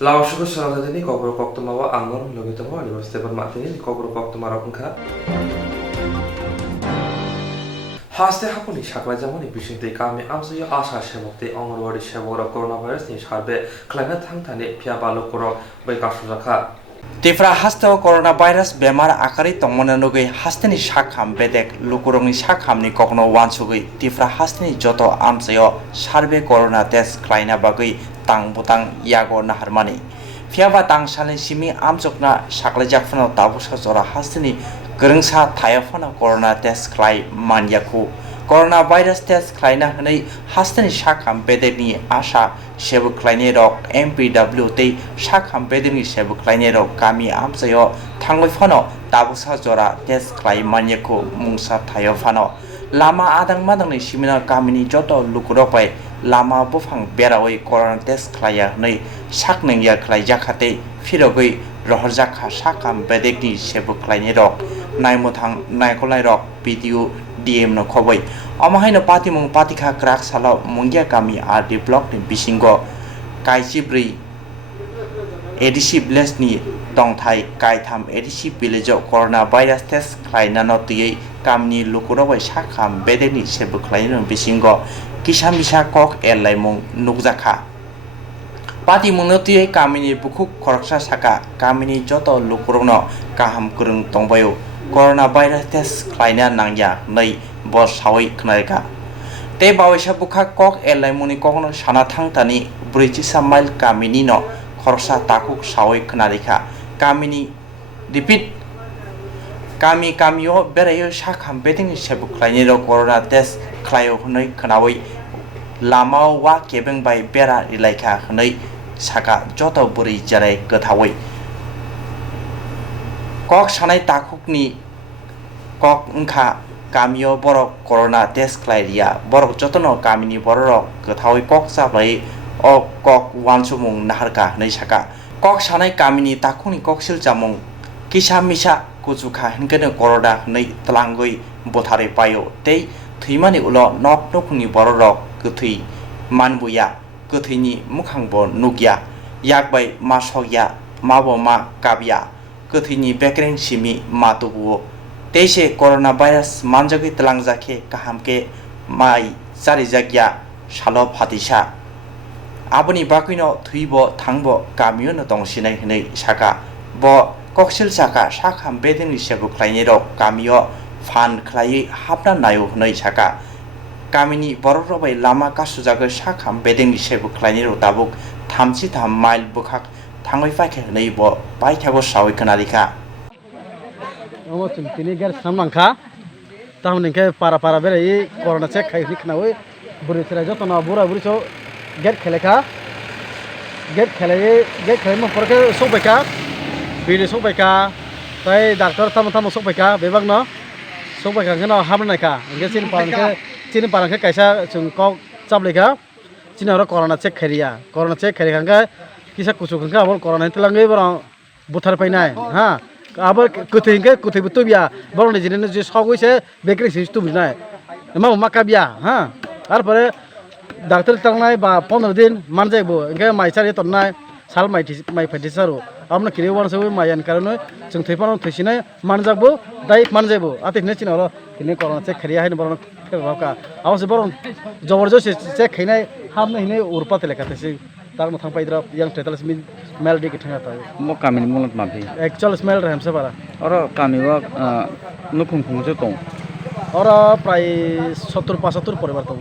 Lauschuko Saladini, Cobro Coctomava, Angor, Logitamo, Stephen Martin, Cobro Coctomaroka. Haste Hapuni, Shakla Jamoni, Bishing Kami, Amso, Asha Shemokte, Onward Shevora coronavirus, Nisharbe, Climate Hantani, Piabalo Koro, Bekashaka. Tifra hasto coronavirus bemar akari tongmonanugui hasteni shakham bedek lukurongni shakhamni kokno wansugui tifra hasteni joto amsayo sarbe corona test klaina bagui tangbutang yago naharmani fiaba tangsale simi amjokna shaklajakfano tabuska jora hasteni gerengsa thayafana corona test klai manyaku coronavirus test klaina hnei hasteni shakham bedekni asha sebu klaine rok MPW tei shakham bedekni sebu klaine rok kami amsayo thangoi phano tabusa jora test klai manyaku mungsa thayo phano lama adang madangni simina kamini joto lukurok bai lama bufang berawai corona test klaya nei sakneng ya klai jakhate phirogui rohorjakha shakham bedekni sebu klaine rok naimotang naikolai rok video DM no khoboi amahaino pati mung pati kha krak salo mungya kami RD block ni bisingo kaisibri edisi blesni tongthai kaitham edisi villagejo corona virus test khlaina no tiyei kamni lukuroi sakham bedeni sebu khlaina bisingo kisamisa kok elaimung nukjakha pati mungno tiyei kamini bukuk koraksa saka kamini joto lukurokno kaham kurung tongbayo coronavirus test khlaina nangya nei bo sawi khnareka te bawaisa bukha kok elaimuni kokno sana thangtani brijisa mile kamini no khorsa takuk sawi khnareka kamini repeat kamio berayo sakham beding sebu khlaini ro corona test khlayo hnoi khnawi lamao wa kebeng bai bera ilaika hnoi saka joto buri jarai gothawi kok sanai takukni kok ungkha kamio borok corona test khlairia borok jotono kamini borok gothawi kok sabai o kok wansumung naharka nei saka kok sanai kamini takuni kok siljamung kisa misa kuchukha hinkene corona nei tlangoi bothare payo tei thimani ulo nok nokni borok gothui manbuya gothuini mukhangbo nugya yakbai masokya mabo ma kabya gothuini bekreng simi matubu teise coronavirus manjagi tlangjake kahamke mai charijagya salo phatisa aboni bakuino thuibo thangbo kamio no tongsinai hinai saka bo koksil saka sakham bedeni sebu khlaini rok kamio fan khlai hapna nayo hinai saka kamini borokrobai lama kasujaga sakham bedeni sebu khlaini rok tabuk thamsi tham mile bukhak thangoi paikhe hinai bo paithago sawi kanarika Omo tini gar samlangkha tamni ke para bere corona check khai khnawi buri tira joto na bura buri so get kheleka get khelai mo porke sobeka bili sobeka tai doctor tam sobeka bebak no sobeka ngeno hamna ka nge chin parang ke kaisa chung kok chableka chinaro corona check khairia corona check khai khanga kisa kuchu khanga abor corona tilangai borang buthar painai ha আবার কোথায় তুবিয়া বড় জিনিস যে শখ হয়েছে bakery শেষ তুমি নাই মা কাবিয়া হ্যাঁ তারপরে ডাক্তার টাংনাই বা 15 দিন মান যাইব এনকে মাইসারি তন্নাই সাল মাই ফাইটিসারো আপনার কিরে ওয়ান সব মাইয়ান কারণে जों থৈপানো থৈছিনাই মান যাবো দাই মান যাইব আতে নে চিনার কিনে করোনা চেক খারিয়া হাইন বড় ফেবাকা আওসে বড় জবরদস্ত চেক খাইনাই হামনে হিনে উরপাতে লেখাতেছে তার মথাং পাইদ্রা ইয়াং 43 মেল দিকে ঠাঙা তাই mo kami ni mulat mabi 41 mail রহম সে বারা oro kami wa nukhung khung se tong ওরা প্রায় 70-75 পরিবার তো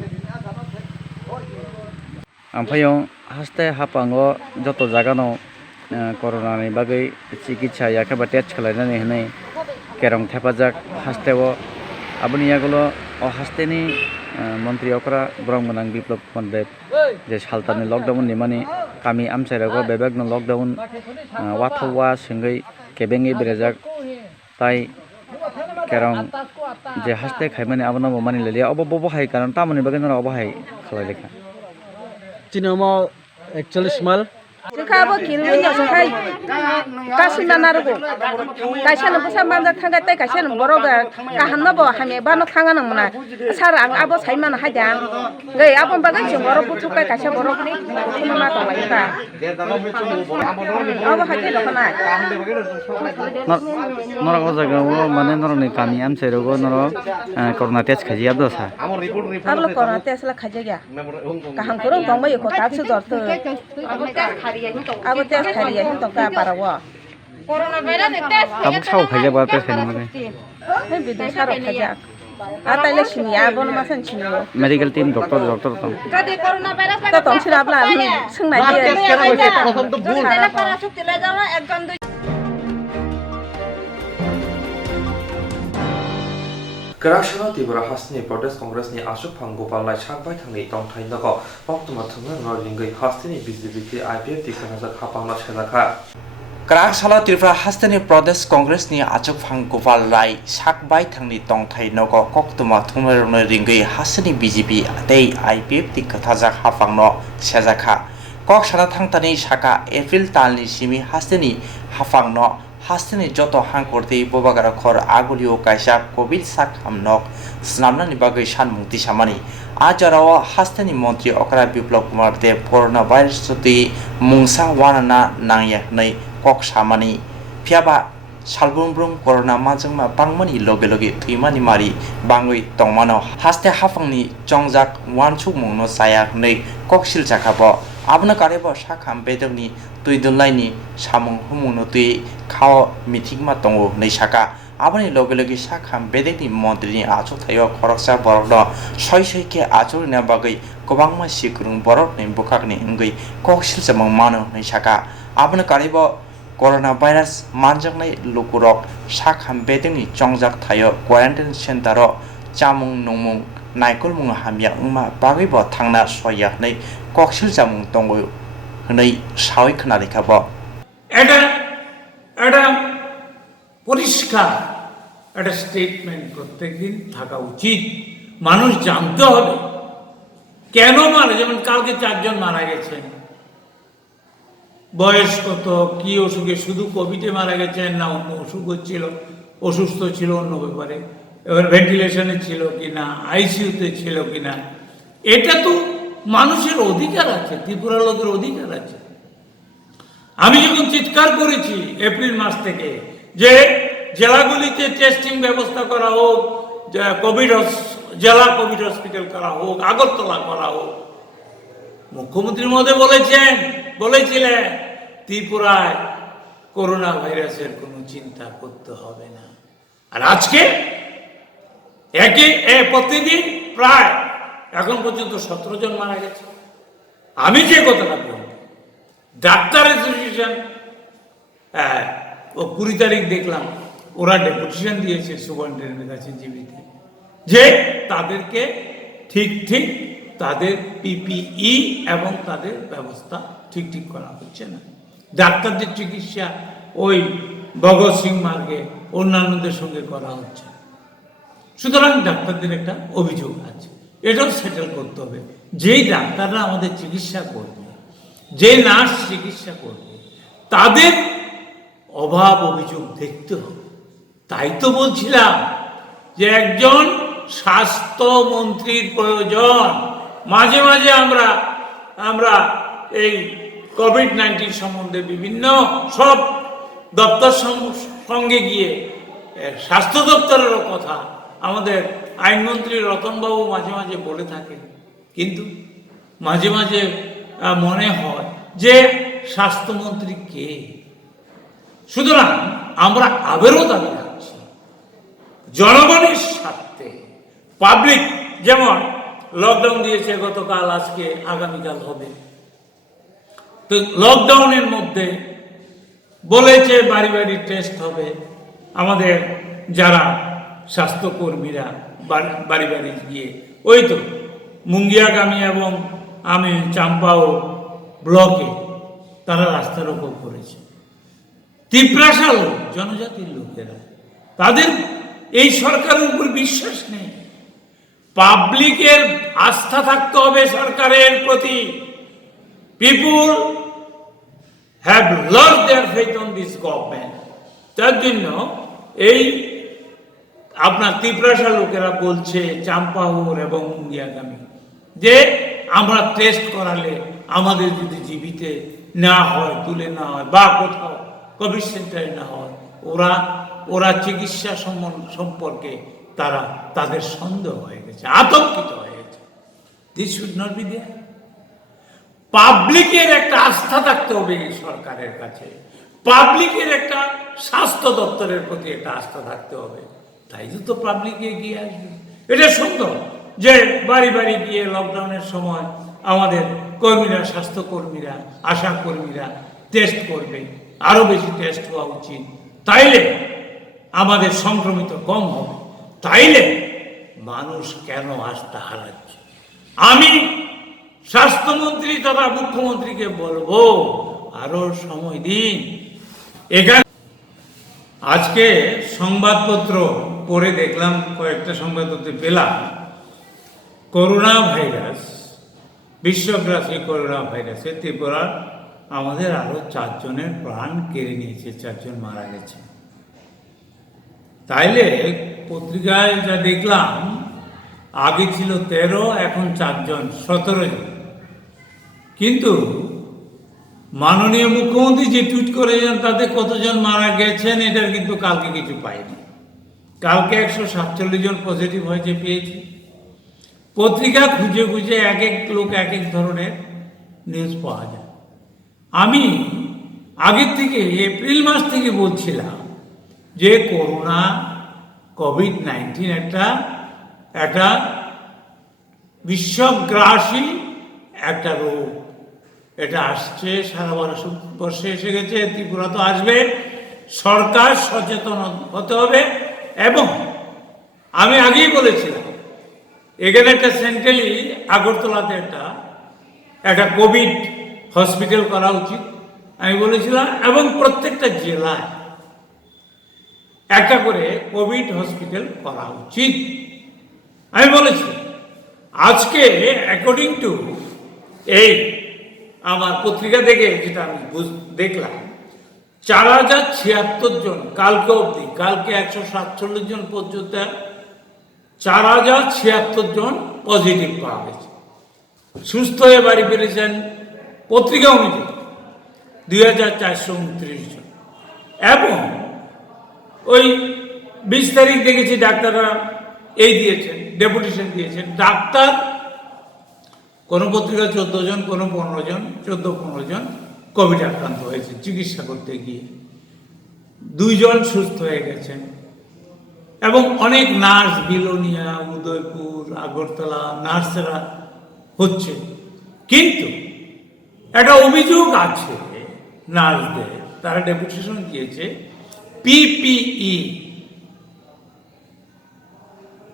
amphayo haste hapango joto jaga no corona ni bagai chikitsa yakaba test khlainani hinai kerong thepajak hasteo aboni yagulo o hasteni মন্ত্রী অকরা ব্রহ্মনাং বিপ্লব পন্ডিত যে সালতানি lockdown নিমানি কামি আমসাইরাগো বেবেগনো lockdown ওয়াথওয়া সিংগৈ কেবেঙ্গি বেরেজাক তাই কেরং যে হাসতে খাইমানি আবনা মানি লেলিয়া অবব হাই কারণ তামনি বাগেন অবহাই খালাই লেখা চিনমা 41 mile Sekabu kiri nya sekai kasina narugo kaisa no busa manja thanga tai kaisa no boroga kahanna bo hame bano thanga no mona sar ang abo saimana hajang gai abo bagai jong borok butukai kaisa borok ni kuma to lai ta abo haji dokona নরক জায়গাও মানে নরনি কামি আম সেরগো নর corona test খাজি Abdo সা abo korona tesla khaja ya kahang kurung tong bai ko taksu dorto abo tes khariya hin tong ka parawa তাবুক Sao খাইলে বা test খাইলে মানে hei bidu saro khaja ataile siniya bono masan siniyo medical team doctor তো to tong sirabla sungnai ye Kerasana Tibura Hasni Protest Congress ni Ashok Pangopal lai Shakbai Thangi Tong Thai Nako Poktumar Thunga Ngor Ringai Hastini BJP IPF Tikhanazak Hapangla Shedaka Krak sala Tripura Hastani Pradesh Congress ni Achuk Phang Gopal Lai Sakbai Thangni Tongthai Nogo Koktuma Thungai Ringai Hastani BJP Tei IPF Tikhathajak Hapangno Shejaka Kok Sana Thangtani Shaka April Talni Simi Hastani Hapangno Hastani joto hangkorte bobagara khor agulio kaisa covid sak hamnok snamnani bagai sanmungti samani ajarawa hastani montri okra biplop kumar de corona virus soti mungsa wanana nangya nei kok samani phiaba salbrumbrum corona majangma pangmani loge thuimani mari bangoi tongmano haste hafangni jongjak wanchuk mungno saya nei kok siljakabo abna karebo sakham bedogni tuidunlaini samung humuno tui khao mithikma tongo nei saka abani loge sakham bedegni montrini achuk thayo khoroksa borokno soi ke achurina bagai kobangma sikrung borok nei bukakni ngui koksil jamang mano nei saka abna karebo corona virus manjaknai lukurok sakham bedegni jongjak thayo quarantine center ro chamung nongmung naikolmung hamya ungma bagai bo thangna soya nei koksil jamung tongo nei সাওই খনা দেখাবো এটা পরিষ্কার একটা statement প্রত্যেকদিন থাকা উচিত মানুষ জানতে হবে কেন মারা যেমন কালকে 4 জন মারা গেছেন বয়স কত কি অসুখে শুধু কোভিডে মারা গেছেন না অন্য অসুখ হচ্ছিল অসুস্থ ছিল অন্য ব্যাপারে এবার ভেন্টিলেশনে ছিল কিনা আইসিইউতে ছিল কিনা এটা তো মানুষের অধিকার আছে ত্রিপুরা লোকের অধিকার আছে আমি যখন চিৎকার করেছি এপ্রিল মাস থেকে যে জেলাগুলিতে টেস্টিং ব্যবস্থা করা হোক জেলা কোভিড হসপিটাল করা হোক আগরতলা করা হোক মুখ্যমন্ত্রী মহোদয় বলেছিলেন ত্রিপুরায় করোনা ভাইরাসের কোনো চিন্তা করতে হবে না আর আজকে প্রতিদিন প্রায় এখন পর্যন্ত 17 জন মারা গেছে আমি যে কথাটা বলব ডাক্তার অ্যাসোসিয়েশন 20 তারিখ দেখলাম ওরা ডেপুটেশন দিয়েছে সুপারিনটেন্ডেন্টের কাছে জীবিতে যে তাদেরকে ঠিক তাদের পিপিই এবং তাদের ব্যবস্থা ঠিক করা হচ্ছে না ডাক্তারদের চিকিৎসা ওই ভগৎ সিং মার্গে অন্যান্যদের সঙ্গে করা হচ্ছে সুতরাং ডাক্তারদের একটা অভিযোগ আছে এটাও সেটেল করতে হবে যেই ডাক্তাররা আমাদের চিকিৎসা করবে যে নার্স চিকিৎসা করবে তাদের অভাব অভিযোগ দেখতে হবে তাই তো বলছিলাম যে একজন স্বাস্থ্যমন্ত্রীর প্রয়োজন মাঝে মাঝে আমরা এই কোভিড-19 সম্বন্ধে বিভিন্ন সব দপ্তর সঙ্গে গিয়ে স্বাস্থ্য দপ্তরেরও কথা আমাদের আইনমন্ত্রী রতনবাবু মাঝে মাঝে বলে থাকেন কিন্তু মাঝে মাঝে মনে হয় যে স্বাস্থ্যমন্ত্রী কে সুতরাং আমরা আবারও দাবি রাখছি জনগণের স্বার্থে পাবলিক যেমন লকডাউন দিয়েছে গতকাল আজকে আগামীকাল হবে তো লকডাউনের মধ্যে বলেছে বাড়ি বাড়ি টেস্ট হবে আমাদের যারা স্বাস্থ্যকর্মীরা বাড়ি বাড়ি গিয়ে ওই তো মুঙ্গিয়াগামী এবং আমি চাম্পাও ব্লকে তারা রাস্তা রোকো করেছে তিপ্রাসা লোক জনজাতির লোকেরা তাদের এই সরকারের উপর বিশ্বাস নেই পাবলিকের আস্থা থাকতে হবে সরকারের প্রতি পিপুল have lost their faith on this government. তার জন্য এই আপনার ত্রিপুরাশা লোকেরা বলছে চাম্পাহুর এবং মুঙ্গিয়াগামী যে আমরা টেস্ট করালে আমাদের যদি জীবিতে না হয়, তুলে না হয় বা কোথাও কোভিড সেন্টারে না হয়, ওরা চিকিৎসা সম্পর্কে তাদের সন্দেহ হয়ে গেছে, আতঙ্কিত হয়ে গেছে। This should not be there. পাবলিকের একটা আস্থা থাকতে হবে এই সরকারের কাছে, পাবলিকের একটা স্বাস্থ্য দপ্তরের প্রতি একটা আস্থা থাকতে হবে, তাই তো পাবলিক এগিয়ে আসবে। এটা সুন্দর যে বাড়ি বাড়ি গিয়ে লকডাউনের সময় আমাদের কর্মীরা, স্বাস্থ্যকর্মীরা, আশা কর্মীরা টেস্ট করবে, আরো বেশি টেস্ট হওয়া উচিত, তাইলে আমাদের সংক্রমিত কম হবে। তাইলে মানুষ কেন আস্থা হারাচ্ছে? আমি স্বাস্থ্যমন্ত্রী তথা মুখ্যমন্ত্রীকে বলবো আরো সময় দিন। এখানে আজকে সংবাদপত্র পড়ে দেখলাম, কয়েকটা সংবাদপত্র পেলাম, করোনা ভাইরাস, বিশ্বগ্রাসী করোনা ভাইরাসে ত্রিপুরার আমাদের আরো 4 জনের প্রাণ কেড়ে নিয়েছে, 4 জন মারা গেছে। তাইলে পত্রিকায় যা দেখলাম, আগে ছিল 13, এখন 4 জন, 17 জন। কিন্তু মাননীয় মুখ্যমন্ত্রী যে টুইট করেছেন তাতে কতজন মারা গেছেন এটার কিন্তু কালকে কিছু পাইনি। কালকে 147 জন পজিটিভ হয়েছে পেয়েছি। পত্রিকা খুঁজে খুঁজে এক এক লোক এক এক ধরনের নিউজ পাওয়া যায়। আমি আগের থেকে এপ্রিল মাস থেকে বলছিলাম যে করোনা কোভিড-19 একটা বিশ্বগ্রাসী একটা রোগ, এটা আসছে, সারা ভারতবর্ষে এসে গেছে, ত্রিপুরা তো আসবে। সরকার সচেতন হতে হবে। এবং আমি আগেই বলেছিলাম এখানে একটা সেন্ট্রালি আগরতলাতে একটা কোভিড হসপিটাল করা উচিত আমি বলেছিলাম, এবং প্রত্যেকটা জেলায় একটা করে কোভিড হসপিটাল করা উচিত আমি বলেছি। আজকে অ্যাকর্ডিং টু এই আমার পত্রিকা থেকে যেটা আমি দেখলাম, 4076 জন কালকে অবধি, কালকে 147 জন পর্যন্ত 4076 জন পজিটিভ পাওয়া গেছে। সুস্থ হয়ে বাড়ি ফিরেছেন পত্রিকা অনুযায়ী 2429 জন। এবং ওই 20 তারিখ দেখেছি ডাক্তাররা এই দিয়েছেন, ডেপুটেশন দিয়েছেন। ডাক্তার কোনো পত্রিকা 14 জন, কোনো 15 জন, 14-15 জন কোভিড আক্রান্ত হয়েছে চিকিৎসা করতে গিয়ে। 2 জন সুস্থ হয়ে গেছেন। এবং অনেক নার্স, বিলোনিয়া, উদয়পুর, আগরতলা নার্সেরা হচ্ছে। কিন্তু একটা অভিযোগ আছে নার্সদের, তারা ডেপুটেশন দিয়েছে পিপিই,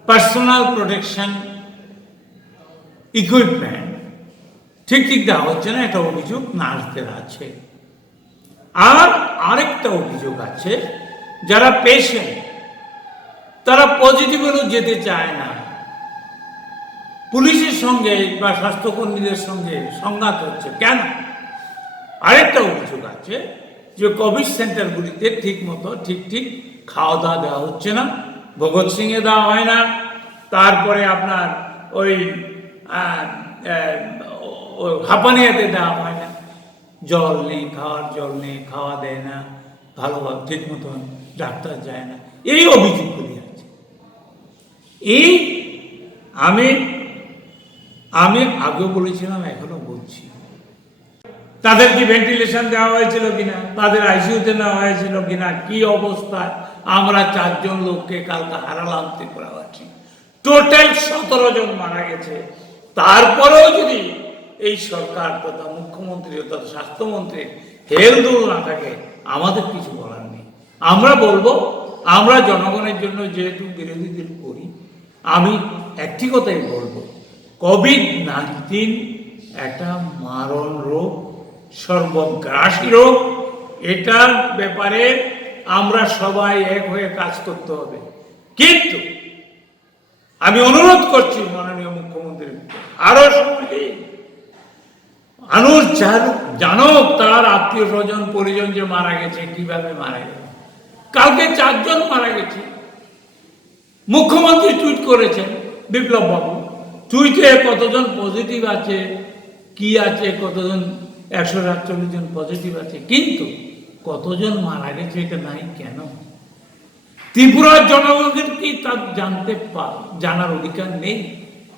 পার্সোনাল প্রোটেকশন ইকুইপমেন্ট ঠিক দেওয়া হচ্ছে না, একটা অভিযোগ নার্সদের আছে। আর আরেকটা অভিযোগ আছে, যারা পেশেন্ট তারা পজিটিভ হলেও যেতে চায় না, পুলিশের সঙ্গে বা স্বাস্থ্যকর্মীদের সঙ্গে সংঘাত হচ্ছে। কেন? আরেকটা অভিযোগ আছে যে কোভিড সেন্টারগুলিতে ঠিক মতো ঠিক খাওয়া দাওয়া দেওয়া হচ্ছে না, ভগৎ সিংয়ে দেওয়া হয় না, তারপরে আপনার ওই হাঁপানিয়াতে দেওয়া হয় না, জল নেই, খাওয়ার জল নেই, খাওয়া দেয় না ভালোভাবে, ঠিক মতন ডাক্তার যায় না, এই অভিযোগগুলি আছে। এই আমি আগেও বলেছিলাম, এখনো বলছি, তাদের কি ভেন্টিলেশন দেওয়া হয়েছিল কিনা, তাদের আইসিইউতে নেওয়া হয়েছিল কিনা, কি অবস্থায় আমরা 4 জন লোককে কালকে হারালাম ত্রিপুরাবাসী, টোটাল 17 জন মারা গেছে। তারপরেও যদি এই সরকার তথা মুখ্যমন্ত্রী তথা স্বাস্থ্যমন্ত্রীর হেলদোল না থাকে, আমাদের কিছু বলার নেই। আমরা বলবো, আমরা জনগণের জন্য যেহেতু বিরোধীদের করি, আমি একটি কথাই বলবো, কোভিড-19 একটা মারণ রোগ, সর্বগ্রাসী রোগ। এটার ব্যাপারে আমরা সবাই এক হয়ে কাজ করতে হবে। কিন্তু আমি অনুরোধ করছি মাননীয় মুখ্যমন্ত্রী, আরো সময় মানুষ জানো তার আত্মীয় স্বজন পরিজন যে মারা গেছে, কিভাবে মারা গেল। কালকে 4 জন মারা গেছে। মুখ্যমন্ত্রী টুইট করেছেন, বিপ্লব বাবু টুইটে কতজন পজিটিভ আছে, কি আছে, কতজন 147 জন পজিটিভ আছে, কিন্তু কতজন মারা গেছে এটা নাই কেন? ত্রিপুরার জনগণের কি তা জানার অধিকার নেই?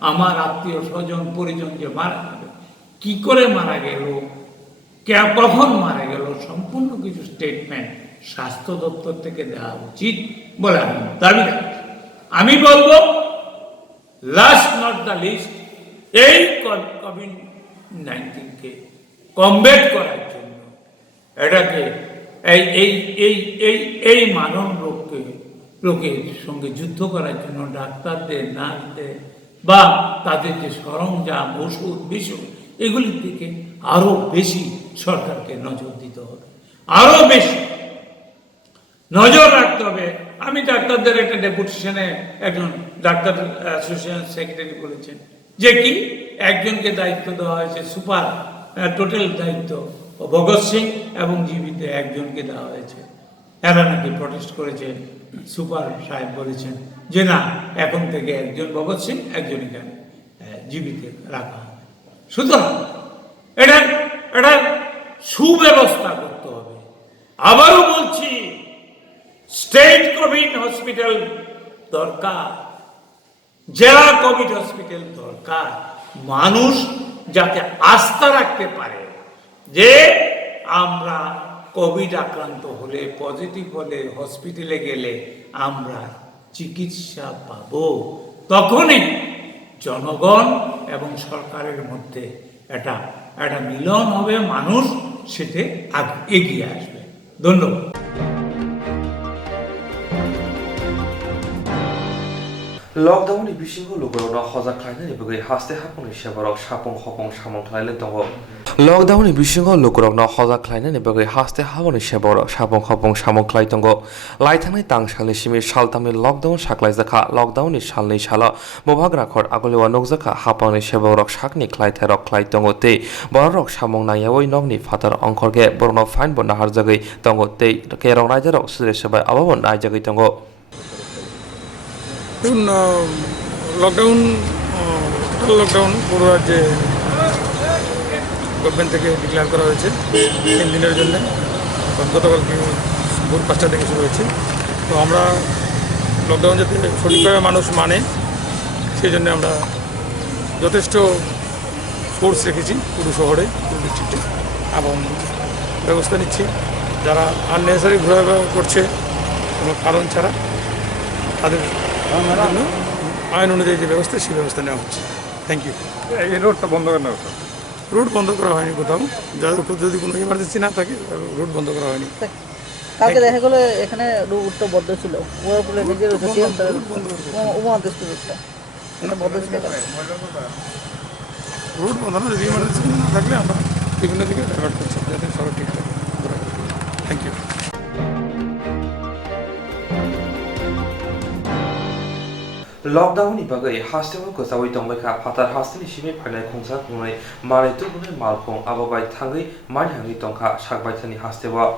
আমার আত্মীয় স্বজন পরিজন যে মারা গেল, কি করে মারা গেল, কখন মারা গেল, সম্পূর্ণ কিছু স্টেটমেন্ট স্বাস্থ্য দপ্তর থেকে দেওয়া উচিত বলে আমি দাবি রাখি। আমি বলবো লাস্ট নট দ্য লিস্ট, এই কোভিড-19 কমব্যাট করার জন্য, এটাকে এই মানব লোকের সঙ্গে যুদ্ধ করার জন্য ডাক্তারদের, নার্সদের বা তাদের যে সরঞ্জাম, ওষুধ, বিষয়, এগুলির দিকে আরো বেশি সরকারকে নজর দিতে হবে, আরো বেশি নজর রাখতে হবে। আমি ডাক্তারদের একটা ডেপুটেশনে একজন ডাক্তার অ্যাসোসিয়েশন সেক্রেটারি বলেছেন যে কি একজনকে দায়িত্ব দেওয়া হয়েছে, সুপার টোটাল দায়িত্ব ভগৎ সিং এবং জীবিতে একজনকে দেওয়া হয়েছে। এরা নাকি প্রটেস্ট করেছে, সুপার সাহেব বলেছেন যে না, এখন থেকে একজন ভগৎ সিং, একজন এখানে জীবিতে রাখা হবে। সুতরাং এটা সুব্যবস্থা করতে হবে। আবারও বলছি, স্টেট কোভিড হসপিটাল দরকার, জেলা কোভিড হসপিটাল দরকার। মানুষ যাতে আস্থা রাখতে পারে যে আমরা কোভিড আক্রান্ত হলে, পজিটিভ হলে, হসপিটালে গেলে আমরা চিকিৎসা পাব, তখনই জনগণ এবং সরকারের মধ্যে একটা মিলন হবে, মানুষ সেটা এগিয়ে আসবে। ধন্যবাদ। লকডাউনनि बिसिङाव लोगोआवनो हजा खालायनायनि बागै हास्ते हाफंनि सेबाराव सापं हपं सामं खालायले दङ। लकडाउननि बिसिङाव लोगोआवनो हजा खालायनायनि बागै हास्ते हाफंनि सेबाराव सापं हपं सामं खालाय दङ। लायथांनाय तांसालनि सिमि सालतामनि लकडाउन साख्लायजाखा लकडाउननि सालनै साला मोभाग्राखर आगोलेवा नगजाखा हाफंनि सेबाराव साकनि खालायथायरक खालाय दङ ते बररक सामं नायावै नगनि फातार अंखरगे बरनो फाइन बो नाहारजागै दङ ते केरं रायजारक सुरेशबाय आबाबो नायजागै दङ। দেখুন, লকডাউন, টোটাল লকডাউন পুরো রাজ্যে গভর্নমেন্ট থেকে ডিক্লেয়ার করা হয়েছে 3 দিনের জন্য। গতকালকে ভোর 5টা থেকে শুরু হয়েছে। তো আমরা লকডাউন যাতে সঠিকভাবে মানুষ মানে, সেই জন্য আমরা যথেষ্ট ফোর্স রেখেছি পুরো শহরে, পুরো ডিস্ট্রিক্টে, এবং ব্যবস্থা নিচ্ছি। যারা আননেসারি ঘোরাফেরা করছে কোনো কারণ ছাড়া, তাদের জন্য আইন অনুযায়ী যে ব্যবস্থা, সেই ব্যবস্থা নেওয়া হচ্ছে। Thank you. এই রোডটা বন্ধ করানো হতো? রোড বন্ধ করা হয়নি কোথাও, যাদের যদি কোনো ইমার্জেন্সি না থাকে রোড বন্ধ করা হয়নি। কালকে দেখা গেলো এখানে রুটটা বদ্ধ ছিল, ওয়ারপুলে নিজের উমাদেশ রুটটা বদ্ধ ছিল। রোড বন্ধ না, যদি ইমার্জেন্সি না থাকলে আমরা বিভিন্ন দিকে ডাইভার্ট করছি যাতে সড়ক ঠিক থাকে। Thank you. लकडाउननि बागै हास्टेआव गोजावै दंबायखा फातार हास्टेनि सिमै फायनाय खुंसा खुंनाय मारै तुबुनाय मालखं आबाबाय थाङै मानहाङै दंखा सागबायथानि हास्टेआव।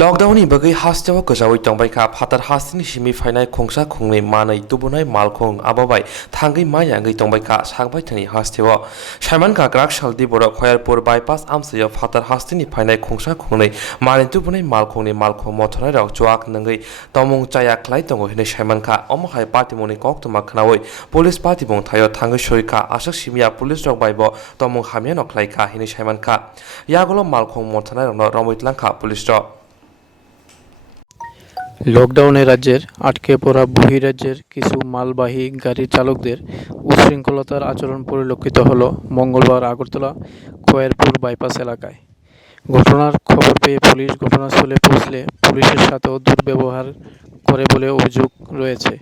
लकडाउननि बागै हास्टेआव गोजावै दंबायखा फातार हास्टेनि सिमै फायनाय खुंसा खुंनाय मानै तुबुनाय मालखं आबाबाय थाङै मानहाङै दंबायखा सागबायथानि हास्टेआव। साइमान गाग्राक सालदि बर' खयारपुर बायपास आमसायाव फातार हास्टेनि फायनाय खुंसा खुंनाय मारै तुबुनाय मालखंनि मालखं मथरायराव जवाक नङै तमुं चाया खालाय दङ हिनै साइमानखा अमहाय पार्टिमनि कक्तमा खोनावै पुलिस पार्टी बुं थायो थाङै सरिखा आसाक सिमिया पुलिस रक बायब तमुं हामिया नख्लायखा हिनै साइमानखा यागल मालखं मथरायराव रमैतलांखा पुलिस रक। লকডাউনে রাজ্যের আটকে পড়া বহিরাজ্যের কিছু মালবাহী গাড়ির চালকদের উচ্ছৃঙ্খলতার আচরণ পরিলক্ষিত হলো মঙ্গলবার আগরতলা খয়েরপুর বাইপাস এলাকায়। ঘটনার খবর পেয়ে পুলিশ ঘটনাস্থলে পৌঁছলে পুলিশের সাথেও দুর্ব্যবহার করে বলে অভিযোগ রয়েছে।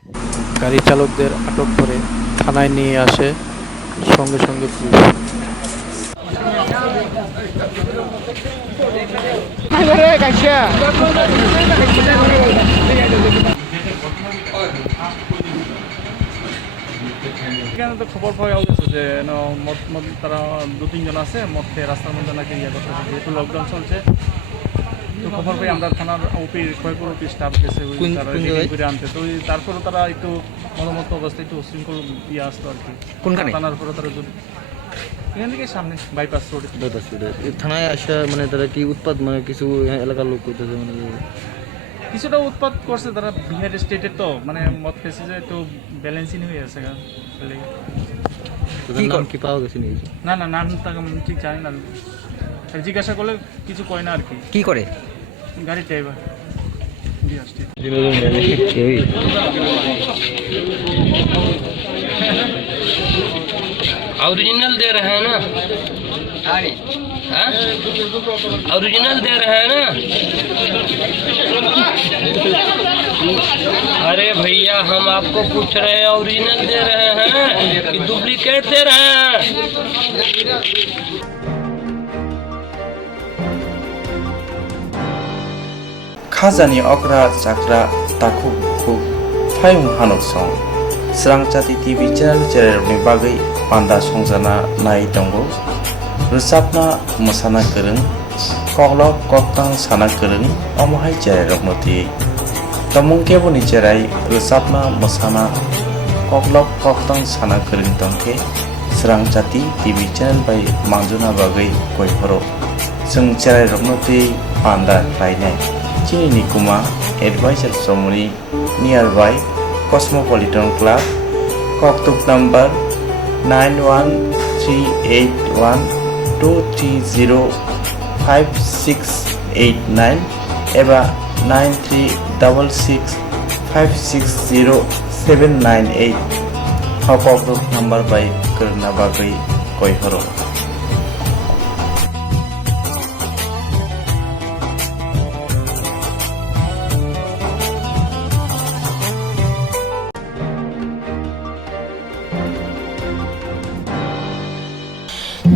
গাড়ি চালকদের আটক করে থানায় নিয়ে আসে সঙ্গে সঙ্গে পুলিশ। এখানে তো খবর পাওয়া গেছে যে মদ তারা 2-3 জন আছে মদ খেয়ে রাস্তার মধ্যে নাকি ইয়ে করতেছে, যেহেতু লকডাউন চলছে। তো খবর পাই আমরা থানার কয়েকগুলো স্টাফ গেছে ঘুরে আনতে, তো তারপরে তারা একটু মতামত অবস্থায় একটু উশৃঙ্খল ইয়ে আসতো আর কি। কোনখানে? থানার পরে তারা এখান থেকে সামনে বাইপাস রোডে। থানায় আসা মানে তারা কি উৎপাদ মানে কিছু এলাকার লোক করতেছে মানে কিছুটা উৎপাত করছে তারা, বিহার স্টেটের তো মানে মদ খেয়েছে যে একটু ব্যালেন্সিং হয়ে আছে। কি পাওয়া গেছে নাকি? না নাম ঠিক জানি না, জিজ্ঞাসা করলে কিছু কয় না আর কি। কি করে? গাড়ির ড্রাইভার বিহার স্টেট। ओरिजिनल दे रहे हैं ना? ओरिजिनल दे रहे हैं ना? अरे भैया हम आपको पूछ रहे हैं ओरिजिनल दे रहे हैं कि डुप्लीकेट दे रहे हैं? खाजानि अग्रा जाग्रा ताखु बुखु फायं हानक सं स्रांचाति टिभि चेनेलनि बागै पान्दा संजाना नाय दंगो रोजाबना मोसाना गोरों कग्लब कक्तां साना गोरों अमहाय जेराय रगनति तमुं केबोनि जेराय रोजाबना मोसाना कग्लब कक्तां साना गोरों दंखे स्रांचाति टिभि चेनेल बाय मांजुना बागै गयफोरो जों जेराय रगनति पान्दा रायनाय Chini Nikuma Advisor Somoni nearby Cosmopolitan Club, Koktuk number 91381230569 eba 9366560798 Koktuk number by Karna Bagai Koihoro.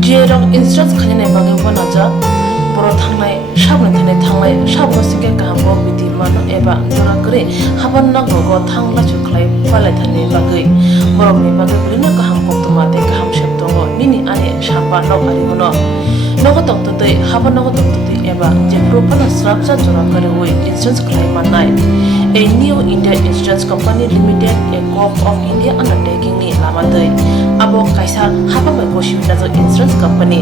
जेराव इंस्ट्राक्ट खालामनाय बागै बनाजा बर' थांनाय साबन थांनाय साबन सिगे गाहामो बिदि मानो एबा जरा करे हाबान नांगौ थांला चुख्लाय पालाय थानाय बागै बर'नि बागै बिनो गाहाम कक्तमाते गाहाम सेबदङ निनि आने साबा नाव आरिमनो नगो तक्तदै हाबान नगो तक्तदै एबा जेफ्रो पाना स्राबजा जरा करे वे इंस्ट्राक्ट खालाम मानाय A new India Insurance Company Limited, a Corp of India undertaking ni lamadai abo kaisa haba bai boshim nazo insurance company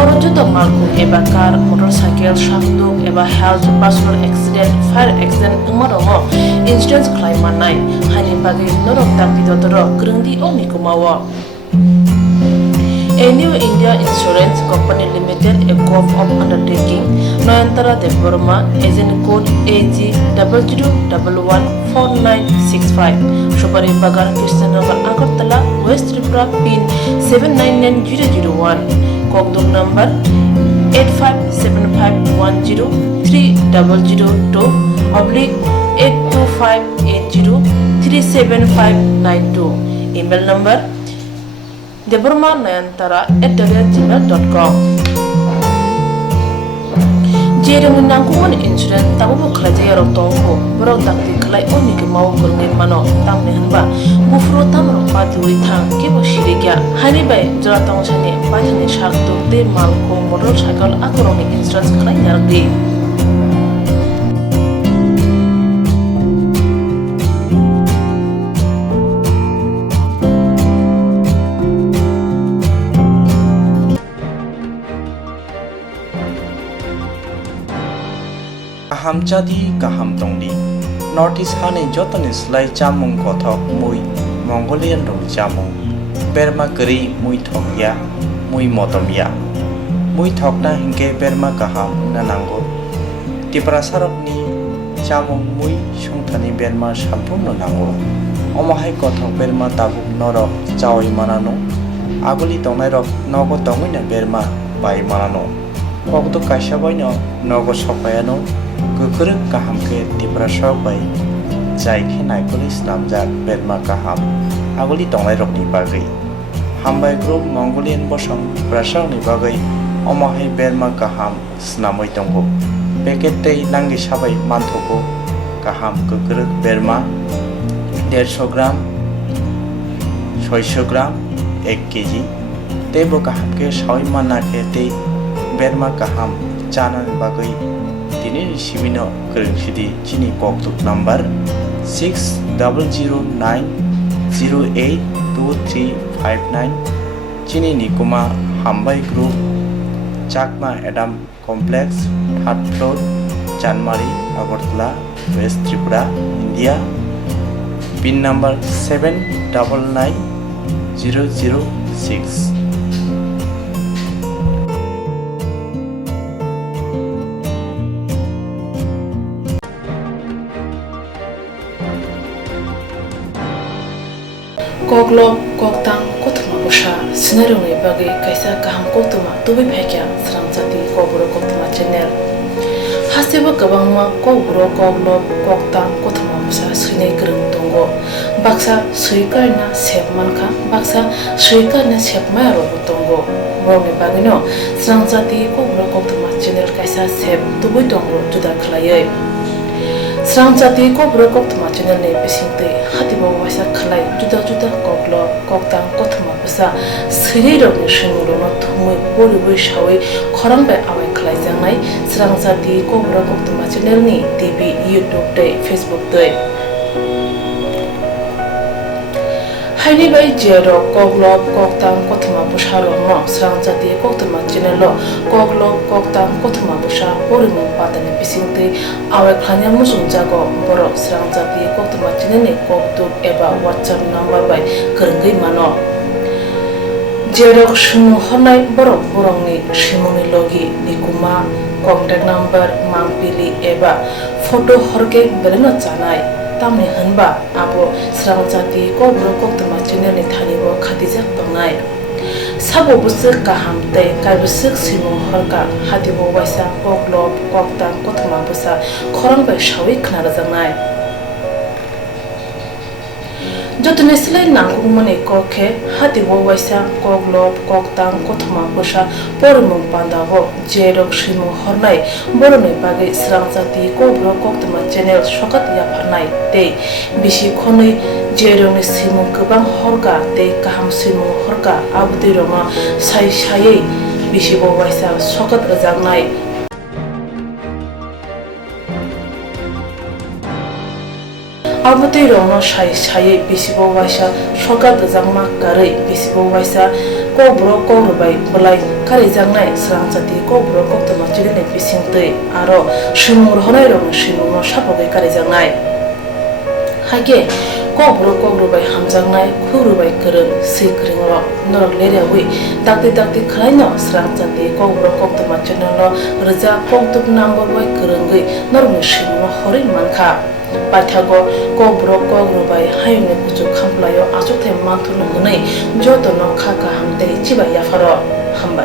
oro joto malku eba car motorcycle shaftu eba health personal accident fire accident umaromo insurance claim manai hani bagi norok takti dotoro grungdi oni kumawa. A new India Insurance Company Limited, a Corp of undertaking, Noyantara de Burma, agent code AG 00114965, Shubari Bagar, Krishnagar, Agartala, West Tripura, PIN 799001, Kokduk number 857510-825803759 email number deburmanayantara@gmail.com. Jereng nangkuman insurance tabu kerja rok tongko berok takti kelai oni ke mau kerengin mano tam nehanba bufro tam rok pati thang ke bo shiriga hani bai jora tong chane pathane shakto te malko motorcycle akoroni insurance kelai yardi. Kaham jadi kaham tongdi Northeast hani jotoni slai jamung kothok mui Mongolian rong jamung Berma keri mui thokya mui motomya mui thokna hingke berma kaham nanango Tipra sarokni jamung mui sungthani berma sampurno nango Omahai kothok berma tabuk norok jawai manano Aguli tongnai rok nogo tongoi na berma bai manano Kokto kaisa boino nogo sopayano Kukuruk kaham ke diprasok bai Jai ke naikulis namjak berma kaham Aguli tonglai rok ni bagai Hambai group Mongolian bosong prasok ni bagai Omahai berma kaham snamoi tonggo Peket tei nangi sabai mantoko Kaham kukuruk berma 150 gram 600 gram 1 KG tei bo kaham ke sawi manna ke tei berma kaham chana bagui tini sibino kerengshidi chini koktuk number 6009082359 chini nikuma hambai group Chakma Adam Complex 3rd floor Chanmari Agartala West Tripura India pin number 799006 Koklo koktang kotma busha scenario ni bagi kaisa kaham kotuma tubi phekya sramjati koburo kotma channel hasiba kabangma koburo koklo koktang kotma busha sine grung tongo baksa suikarna sepmanka baksa suikarna sepma ro tongo mone bagino sramjati koburo kotma channel kaisa sep tubi tongo juda khlaiye Sramjati kobro koktma channel ne bisingte hatibo waisa khlai juda juda koklo koktang kotma basa siri rok ni shingro no thumui pori boi shawi khorang bai awai khlai jangnai Sramjati kobro koktma channel ni TV YouTube te Facebook te Haini bai jero koklo koktang kotma busha ro no Sramjati koktma channel lo koklo koktang kotma busha pori mo patane bisingte awai khanya musung jago boro Sramjati koktma channel ni koktuk eba WhatsApp number bai kerengei mano jerok shunu honai borok borongni shimoni logi nikuma contact number mangpili eba photo horke beleno chanai tamni hanba abo Sramjati kobro koktma channel ni thanibo khatijak tongnai sabo busuk kaham tei kaibusuk simung horka hatibo waisa koklo koktang kotma busa khorang bai shawi khna jangnai jotune silai nanggung mane kokhe hatibo waisa koklo koktang kotma busa pormung pandago jerok simung hornai borone bage Sramjati kobro koktma channel sokat ya pharnai tei bisi khonoi jeroni simung kubang horka tei kaham simung horka abdi roma sai sai bisi bo waisa sokat ajangnai abdi roma sai sai bisi bo waisa sokat ajangma karai bisi bo waisa kobro korubai bolai kari jangnai Sramjati kobro koktma channel bisingtei aro simur honai roma simur sapogai kari jangnai hage kobro bai hamjangnai khurubai kereng sikringo norok lerewi dakti dakti khlaino Sramjati kobro koktma channel lo reja koktuk number bai kerengai normi simno hori mankha pathago kobro bai hayne kuchu khamplayo achothe manthulu hnei joto no khaka hamte chiba yafaro hamba